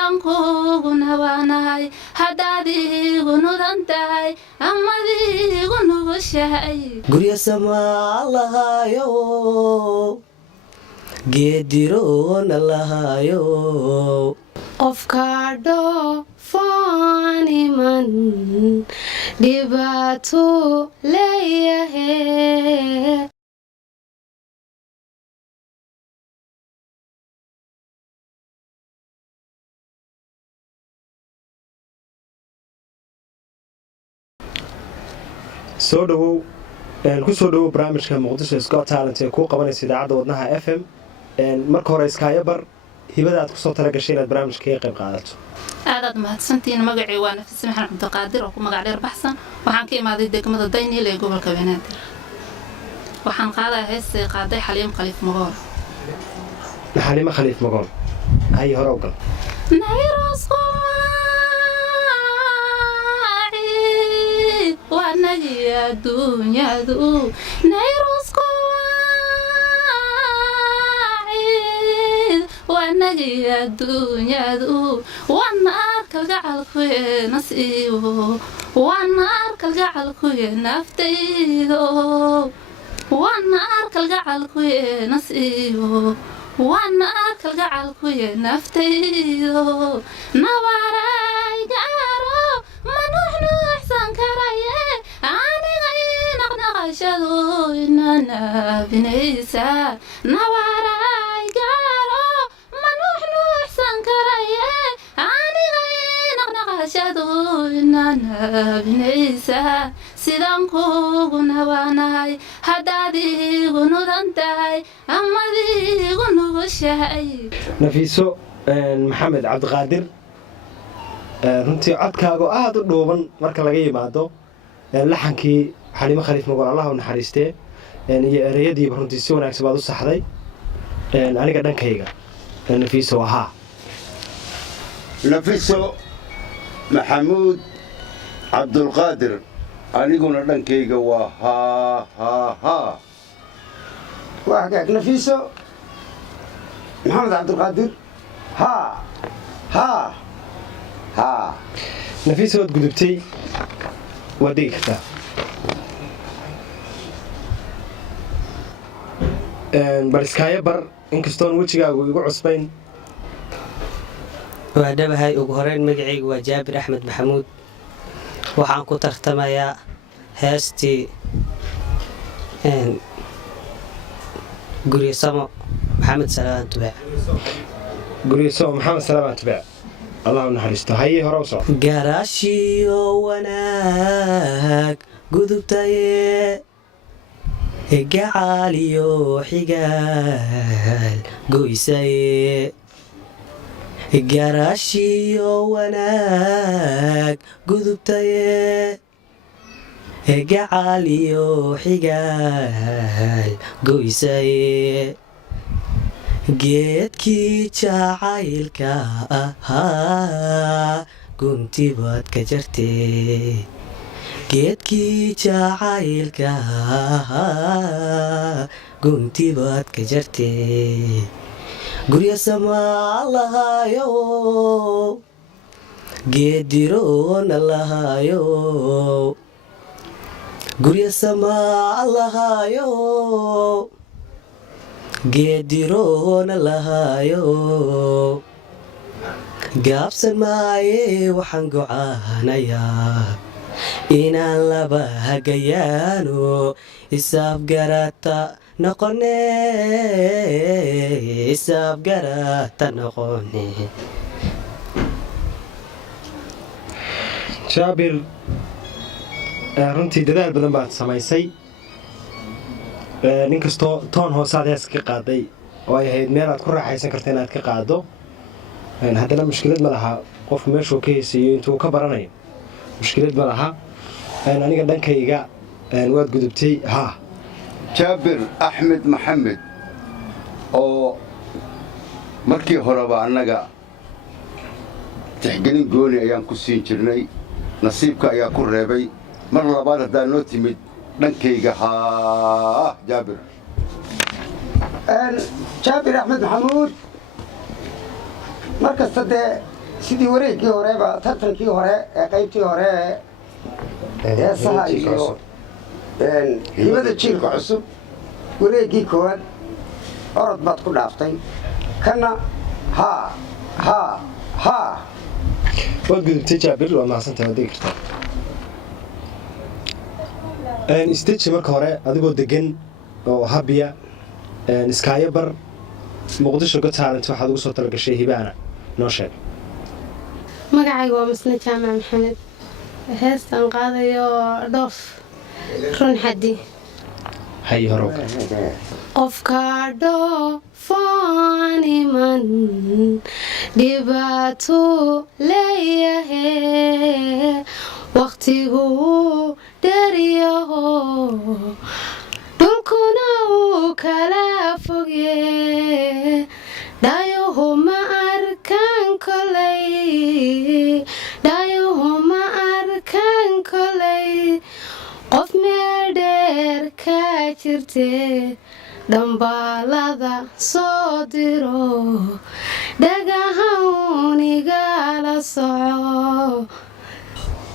sidaan kuugu nawaanahay haddaadiigu nudantahay amadiigu nugushahay gurya samaa lahayo geediroona lahayo qofkaadho fooniman dhibaato leeyahe soo dhawow ku soo dhawow barnaamijka Muqdisho Scott Talent ee ku qabanaysa idaacadda wadnaha FM marka hore iskaaga bar hibada aad ku soo tala gashay inaad barnaamijka ka qayb qaadato aad mahadsantiin magacay waa Nafis Maxamed Cabdiqaadir oo ku magac dheer baxsan waxaan ka imaaday degmada Daynil ee gobolka Banaadir waxaan qaaday heesay qaaday Xaliim Khaliif Magool hay hore ugal ونجي الدنيا ذو نيروس قواعد ونجي الدنيا ذو والنار كالجعل خوي نسيبه والنار كالجعل خوي نفتيده والنار كالجعل خوي نسيبه والنار كالجعل خوي نفتيده نباراي جارو ما نحن أحسن كرايه أنا غير نقشدو إننا بنيسا نباراي جارو ما نحن أحسن كرايه أنا غير نقشدو إننا بنيسا sidaan kuugu nawaanahay haddaadiigu nudantahay amadiigu nugushahay Nafiso Maxamed Cabdiqaadir runtii codkaaga aad u dhuuban marka laga yimaado laxankii Xaliim Khaliif Magool Allah u naxariistee iyo ereyadii runtii si wanaagsan baad u saxday aniga dhankayga Nafiso waxa Nafiso Maxamuud Cabdulqaadir aniguna dhankayga waa ha وحقك نفيسه محمد عبد القادر ها Nafiso wad gudubtay wadii karta bal iskaaga bar inkastoon wajigaagu igu cusbayn waa dhabahay ugu horeyn magacaygu waa Jaabir Axmed Maxamuud waxaan ku tartamayaa heestii gurya samo Maxamed Salaaman Tubaac Allah u naxariisto haye hore u soo garaashiyo wanaag gudubtaye gacaaliyo xigaal goysaye garaashiyo wanaag gudubtaye gacaaliyo xigaal goysaye geedkii jacaylka ahaa gunti baad ka jartee geedkii jacaylka ahaa gunti baad ka jartee gurya samaa lahayo geediroona lahayo gurya samaa lahayo geediroona lahayo gaabsan maaye waxaan gocaanayaa inaan laba hagayaano isaafgarata noqone Jaabir runtii dadaal badan baad samaysay ninkastoo toon hoosaad hees ka qaaday oo ay ahayd meel aad ku raaxaysan karta inaad ka qaado haddana mushkilad ma laha qofku meeshuu ka heesayo intuu ka baranayo mushkilad ma laha aniga dhankayga waad gudubtay Jaabir Axmed Maxamed oo markii horeba annaga tixgelin gooni ayaan ku siin jirnay nasiibka ayaa ku reebay mar labaad haddaa noo timid dhankayga Jaabir جابر أحمد محمود مركز صدق sidii wareeggii horeba tartankii hore ee qaybtii hore ee heesaha iyo hibada jiilka cusub wareeggii koowaad orod baad ku dhaaftay kana haa waad gudubtay jaabir waad mahadsantahay waad degi kartaa stage marka hore adigoo degan oo habiya iskaayabar muqdisho Got Talent waxaad ugu soo talagashay hibaana noo sheeg magacaygu waa Masna Jaamac Maxamed heestan qaadayo dhoof run xaddi hay horow qofka dhoofan iman dhibaato leeyahay waqtigu dheeryaho dhulkuna uu kala fogye dhaayuhu ma arkaan kolay qof meel dheer ka jirte dhambaalada soo diro dhagahan igala soco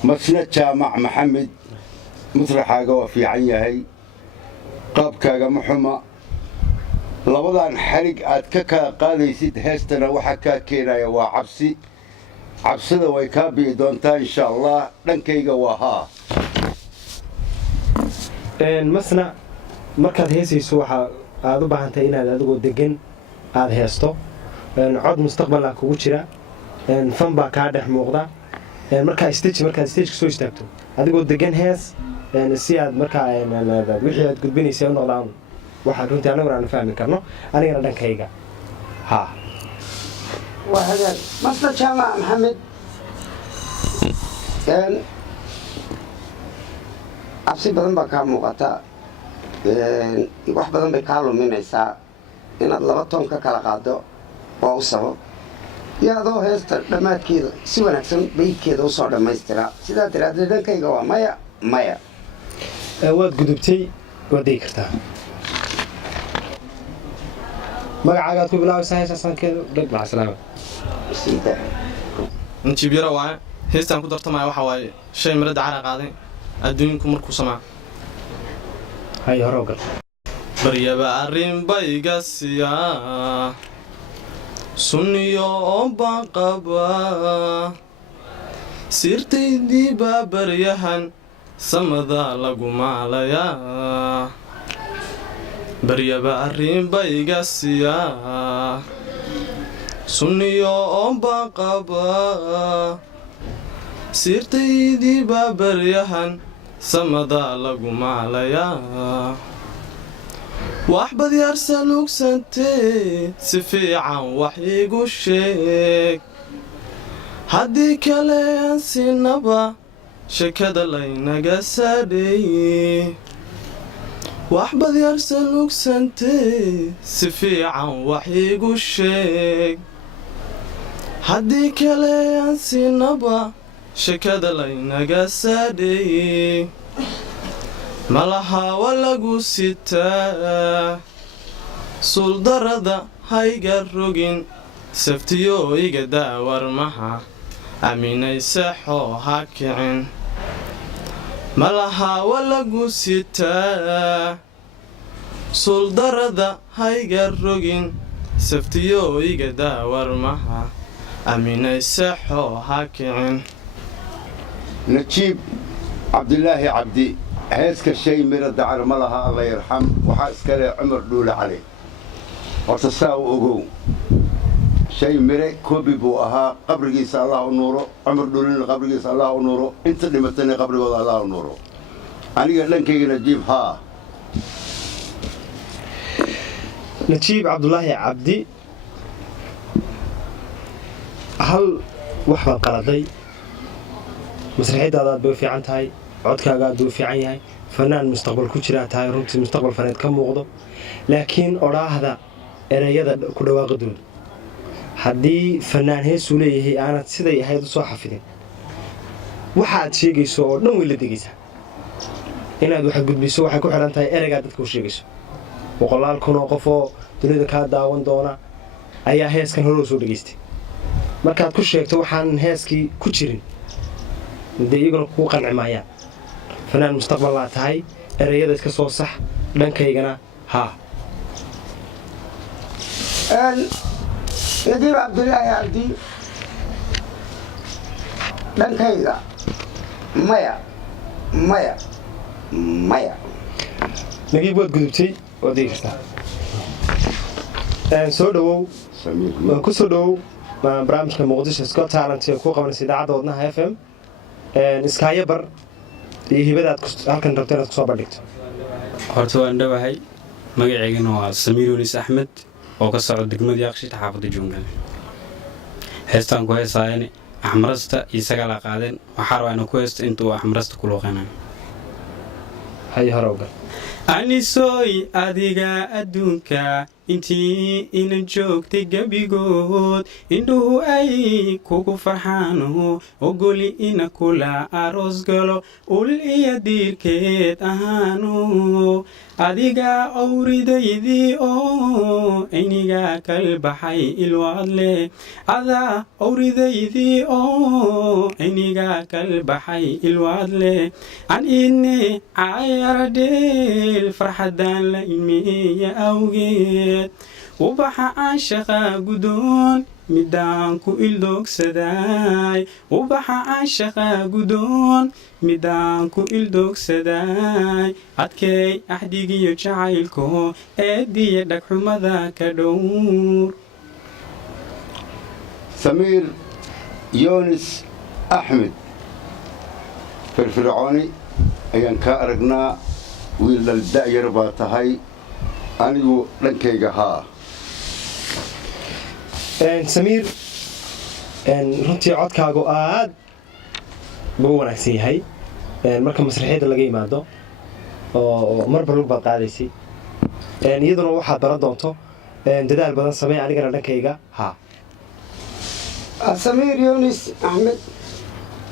Masna Jaamac Maxamed masraxaaga waa fiican yahay qaabkaaga muxuma labadan xarig aad ka kala qaadaysid heestana waxa ka keenaya waa cabsida way ka bii doontaa insha Allah dhankayga waa haa masna markaad heesayso waxa aad u baahan tahay inaad adigoo degan aad heesto cod mustaqbal ah kugu jira fan baa kaa dhex muuqda markaad stage soo istaagto adigoo degan hees si aad markaa wixii aad gudbinaysay u noqdaan waxaan runtii anaguna aan fahmi karno anigana dhankayga haa waa hagaag Masna Jaamac Maxamed cabsi badan baa kaa muuqata wax badan bay kaa luminaysaa inaad laba toon ka kala qaado waa u sabab iyo adoo heesta dhammaadkeeda si wanaagsan baydkeeda u soo dhammaystira sidaa tiraahday dhankayga waa maya waad gudubtay waad degi kartaa magacaagaad ku bilaabaysaa heestaa sankeedu dheg maca salaama njiib yaro waaye heestaan ku dartamaya waxa waaye shay mirada cara qaaday adduunku markuu samaa hay horow gal baryaba arrin bayga siyaa sunniyo oo baaqaba sirtaydii baa baryahan samada lagu maalayaa baryaba arrin bayga siyaa sunniyo oo baaqaba sirtaydii baa baryahan samada lagu maalayaa wax badyaarsa lugsantee si fiican wax iigu sheeg haddii kale aan sinaba shakada laynaga saadheeye wax badyaarsa lugsantee si fiican wax iigu sheeg haddii kale aan sinaba shakada laynaga saadheeye malaha wa lagu sitaa suldarada hayga rogin saftiyo iga daawarmaha aaminaysexoo ha kicin malaha wa lagu sitaa suldarada hayga rogin saftiyo iga daawarmaha aaminaysexoo ha kicin najiib cabdilaahi cabdi heeska shay mira dacar ma laha alla yarxam waxaa iska leh cumar dhuule cali horta saa u ogow shay mire koobi buu ahaa qabrigiisa allah u nuuro cumar dhuulena qabrigiisa allah u nuuro inta dhimatana qabrigooda allah u nuuro aniga dhankayga najiib haa najiib cabdulaahi cabdi hal wax baad qaladay masraxiyadaada aad bay u fiican tahay codkaaga aad buu u fiican yahay fanaan mustaqbal ku jiraa tahay runtii mustaqbal faneed ka muuqdo laakiin odhaahda erayada ku dhawaaqadooda haddii fanaan heesuu leeyahay aanad siday ahayd u soo xafidin waxa aad sheegayso oo dhan way la degaysaa inaad wax gudbiso waxay ku xidhan tahay eraygaa dadka u sheegayso boqolaal kun oo qof oo dunida kaa daawan doona ayaa heeskan horoo soo dhegaystay markaad ku sheegto waxaan heeskii ku jirin dee iyaguna kuu qanci maayaan fanaan mustaqbal laa tahay ereyada iska soo sax dhankaygana haa najiib cabdilaahi cabdi dhankayga maya maya maya nagiib waad gudubtay waad digi kartaa soo dhawow ku soo dhawow barnaamijka muqdisho scott talent ee ku qabanaysa idaacadda wadnaha f m iskaayo bar iyo hibadaad halkan rabto inaad kusoo bandhigto horta waan dhawahay magaceygana waa samiir yunis axmed oo ka socda degmada yaaqshid xaafadda juungal heestaan ku heesaayani axmarasta iyo sagaalaa qaadeen waxaa rabaa inuu ku heesto intuu axmarasta ku looqeynayo hay hore ogal anisooy adiga adduunka intii inan joogtay gebigood indhuhu ay kugu farxaano ogoli ina kula aroos galo ul iyo diirkeed ahaano adiga owridaydii oo ayniga kalbaxay ilwaad leh adaa owridaydii oo ayniga kalbaxay ilwaad leh an idne caayaradheel farxaddaan la imeeya awgeed ubaxa aan shaqaa gudoon midaan ku ildoogsaday ubaxa aan shaqaa gudoon midaan ku ildoogsaday adkay axdigiyo jacaylko eediya dhagxumada ka dhowr samiir yunis axmed firfircooni ayaan kaa aragnaa wiil dhalda'yar baa tahay anigu dhankayga haa samiir runtii codkaagu aad buu u wanaagsan yahay marka masraxiyadda laga yimaado oo marba lug baad qaadaysay iyaduna waxaad baran doonto dadaal badan samey anigana dhankayga haa samiir yunis axmed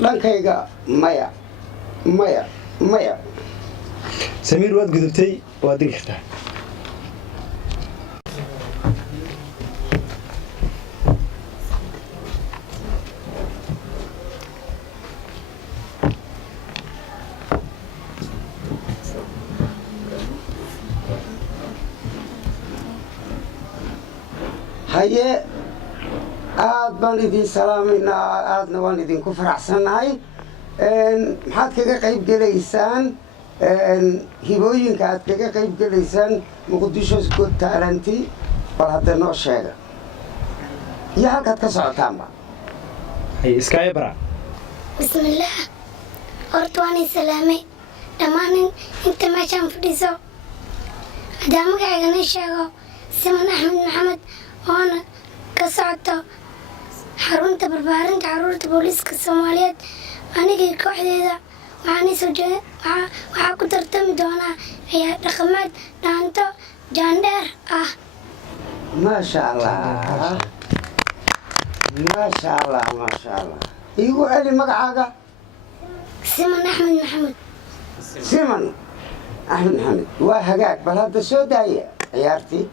dhankayga maya maya maya samiir waad gudubtay waad digi kartaa haye aad baan idin salaamaynaa aadna waan idinku faraxsannahay maxaad kaga qayb gelaysaan hibooyinka aad kaga qayb gelaysaan muqdisho Got Talent bal hadda noo sheega iyo halkaad ka socotaanba iskaayo bara bismillaah horta waan salaamay dhammaan inta meeshaan fadhiso haddaan magacayga sheego siman axmed maxamed oona ka socoto xarunta barbaarinta caruurta booliiska soomaaliyeed anigii kooxdeeda waxaa ku tartami doonaa ciyaar dhaqameed dhaanto jaandheer ah maasha allah maasha allah maasha allah iigu celi magacaaga siman axmed maxamed siman axmed maxamed waa hagaag bal hadda soo daaya ciyaartii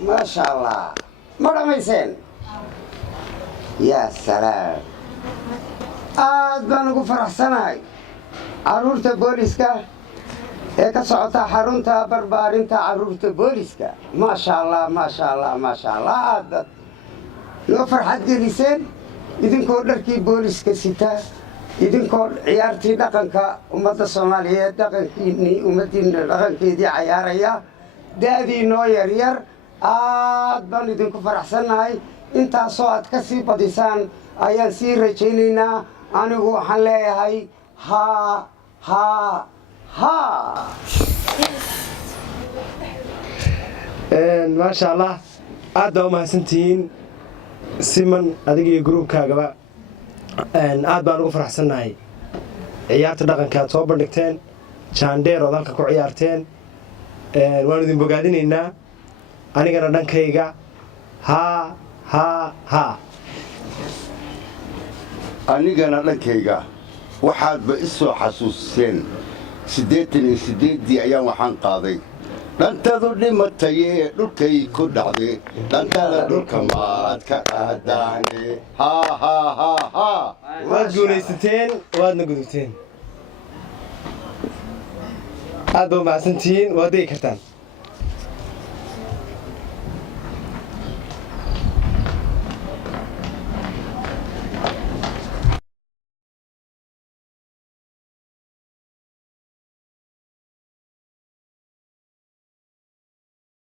ما شاء الله مرة ميسين يا سلام بان ugu faraxsanahay caruurta booliska ee ka socota xarunta barbaarinta caruurta booliska ma sha Allah ma sha Allah ma sha Allah noo farxad geliseen idinkoo dharkii booliska sita idinkoo ciyaartii dhaqanka ummadda soomaaliyeed dhaqankiinnii ummaddiinna dhaqankeedii cayaaraya da'dii noo yaryar aad baan idinku faraxsannahay intaasoo aad ka sii badisaan ayaan sii rajaynaynaa anigu waxaan leeyahay haa haa haa maasha allah aad baa u mahadsantihiin siman adiga iyo gruubkaagaba aad baan ugu faraxsannahay ciyaarta dhaqanka aad soo bandhigteen jaandheer ood halka ku ciyaarteen waanu idin bogaadinaynaa anigana dhankayga haa haa haa anigana dhankayga waxaadba i soo xasuusteen 88 ayaan waxaan qaaday dhantadu dhimatayee dhulkay ku dhacday dhantada dhulka maad ka qaadaane haa haa haa haa waad guulaysateen waadna gudubteen aad baa u mahadsantihiin waad degi kartaan